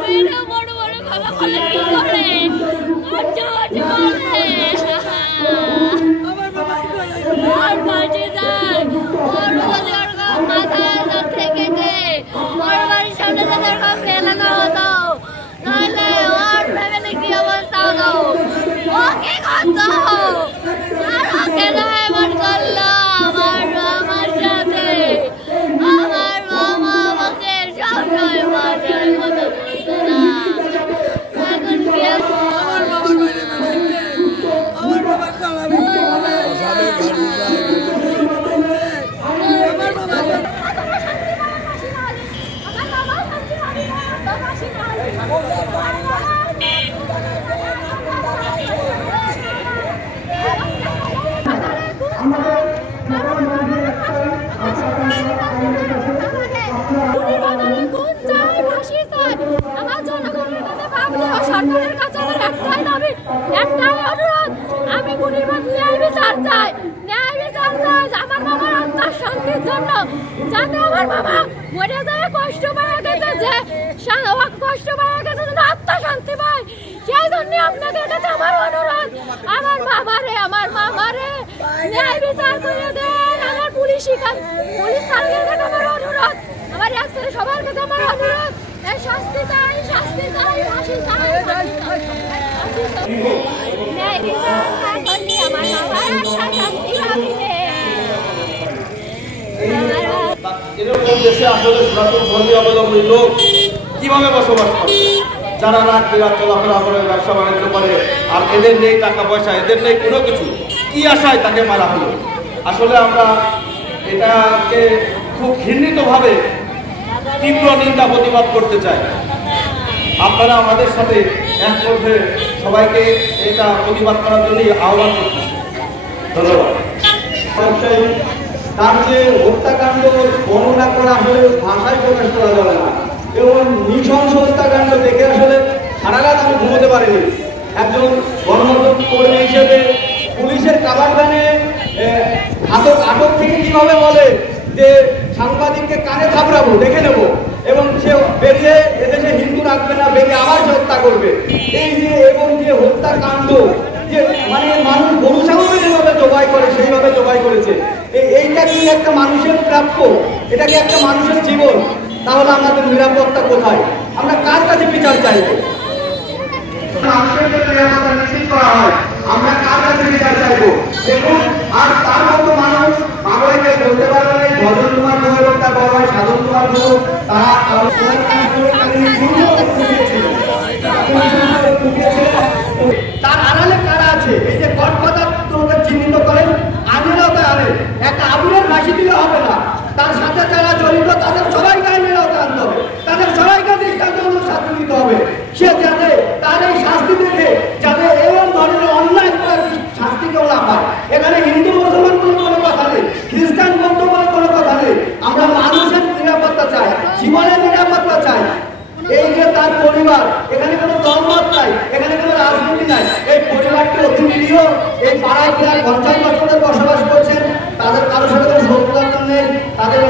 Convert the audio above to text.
মেয়েরা বড় বড় কথা বলে কি করে আর মাঝে যায় ওর যদি ওরকম মাথা থেকে দে ওর বাড়ির সামনে যদি ওরকম ফেলানো হতো তাহলে ওর ফ্যামিলি কি অবস্থা হতো ও কি করতো আর ওকে না এমন করলো আমার সাথে আমার মামা আমাকে সবসময় মাঝের মতো বলতো না এখন কি আমার বাবা কামাবি সরকারের কাছে আমার একটাই দাবি একটাই অনুরোধ আমি গুণীবাদ ন্যায় বিচার চাই আমার বাবার আত্মার শান্তির জন্য যাতে আমার বাবা মরে যায় কষ্ট পাওয়া গেছে যে কষ্ট পাওয়া গেছে যেন আত্মা শান্তি পায় সেই জন্য আপনাদের কাছে আমার অনুরোধ আমার বাবারে আমার মামারে ন্যায় বিচার করে দেন আমার পুলিশ স্যারের কাছে আমার অনুরোধ আমার এক ছেলে সবার কাছে আমার অনুরোধ শাস্তি চাই ফাঁসি চাই ন্যায় বিচার না করলে আমার বাবার আত্মা শান্তি পাবে এরকম দেশে আসলে সনাতন ধর্মীয় অবলম্বী লোক কিভাবে বসবাস করে যারা রাত বিরাত চলাফেরা করে ব্যবসা বাণিজ্য করে আর এদের নেই টাকা পয়সা এদের নেই কোনো কিছু কি আশায় তাকে মারা হলো আসলে আমরা এটাকে খুব ঘৃণিতভাবে তীব্র নিন্দা প্রতিবাদ করতে চাই আপনারা আমাদের সাথে এক মধ্যে সবাইকে এটা প্রতিবাদ করার জন্যই আহ্বান করতেছি ধন্যবাদ তার যে হত্যাকাণ্ড বর্ণনা করা আসলে ভাষায় প্রকাশ করা যাবে না এবং নৃশংস হত্যাকাণ্ড দেখে আসলে সারা রাত আমি ঘুমোতে পারিনি একজন গণমাধ্যম কর্মী হিসেবে পুলিশের কাভার ভ্যানে আটক থেকে কিভাবে বলে যে সাংবাদিককে কানে থাপড়াবো দেখে নেব এবং সে বেরিয়ে এদেশে হিন্দু রাখবে না বেরিয়ে আবার সে হত্যা করবে এই যে এবং যে হত্যাকাণ্ড যে মানে মানুষ গরু ছাগলকে যেভাবে জবাই করে সেইভাবে জবাই করেছে এইটা কি একটা মানুষের প্রাপ্য এটা কি একটা মানুষের জীবন তাহলে আমাদের নিরাপত্তা কোথায় আমরা কার কাছে বিচার চাইব আমরা কার কাছে বিচার চাইবো দেখুন আর তার মতো মানুষ বাংলাকে বলতে পারবে না ভজন কুমার গুহ এবং তার বড় ভাই সাধন কুমার গুহ তারা তার আড়ালে কারা আছে এই যে গডফাদার তোকে চিহ্নিত করেন আইনেরাও তাই আনে একটা আগুনের ফাঁসি দিলে হবে না তার সাথে যারা জড়িত তাদের সবাইকে আইনের আওতায় আনতে হবে তাদের সবাইকে দৃষ্টান্তমূলক শাস্তি দিতে হবে সে যাতে তার এই শাস্তি দেখে যাতে এরকম ধরনের অন্যায় শাস্তি কেউ না পায় এখানে হিন্দু মুসলমান কোনো কথা নেই খ্রিস্টান বৌদ্ধ বলে কোনো কথা নেই আমরা মানুষের নিরাপত্তা চাই জীবনের নিরাপত্তা চাই এই যে তার পরিবার এখানে কোনো দলমত নাই এখানে কোনো রাজনীতি নাই এই পরিবারটি অতি নিরীহ এই পাড়ায় প্রায় 50 বছর বসবাস করছেন তাদের কারোর সাথে কোনো শত্রুতা নেই তাদের